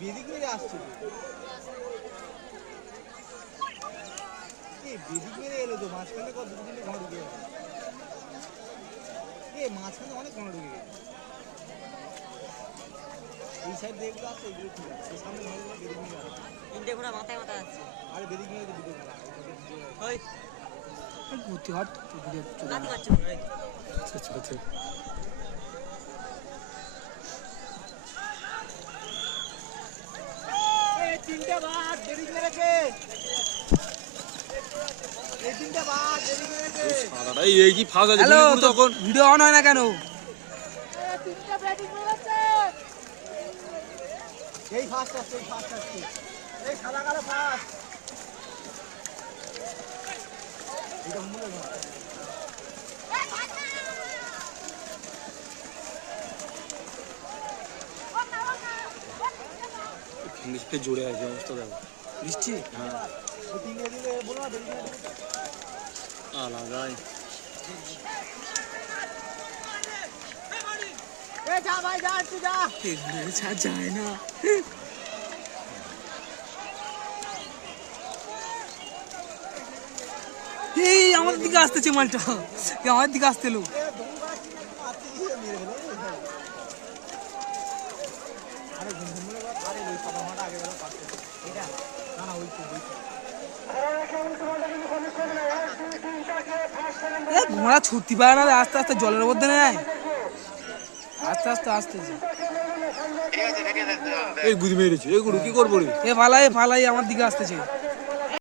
বেদিক মেরে আসছে বেদিক মেরে এলো তো মাঝখানে কত দুদিনে ঘর ঢুকে গেছে মাঝখানে অনেক ঘর ঢুকে গেছে এই সাইড যেগুলো আছে এগুলো ঠিক আছে সামনে ঘরগুলো বেদিক মেরে আছে তিনটে ঘোড়া মাথায় মাথায় আছে আরে বেদিক মেরে দুটো ঘোড়া ওই বুদ্ধি হাট ভিডিও চলে যাচ্ছে আচ্ছা আচ্ছা তিনটা বাদ বেদিক মেরেছে এই তিনটা বাদ বেদিক মেরেছে সারাটা এই কি ফাঁস আছে গুলি তখন ভিডিও অন হয় না কেন তিনটা বেদিক মেরেছে এই ফাস্ট আসছে এই সাদা কালো ফাস্ট এটা মূলে না নিচে জুড়ে আছে অবস্থা দেখো বৃষ্টি হ্যাঁ ও তিন দিকে বলো না বেরিয়ে আলাদাই এ যা ভাই যা তুই যা ছা যায় না এই আমাদের দিকে আসতেছে মালটা আমাদের দিকে আসতে লো ঘোড়া ছুটতে পারে না আস্তে আস্তে জলের মধ্যে নেয় আস্তে আস্তে আসতেছে এই গুদি মেরেছে এই গুরু কি করবো রে এ ফালাই আমার দিকে আসতেছে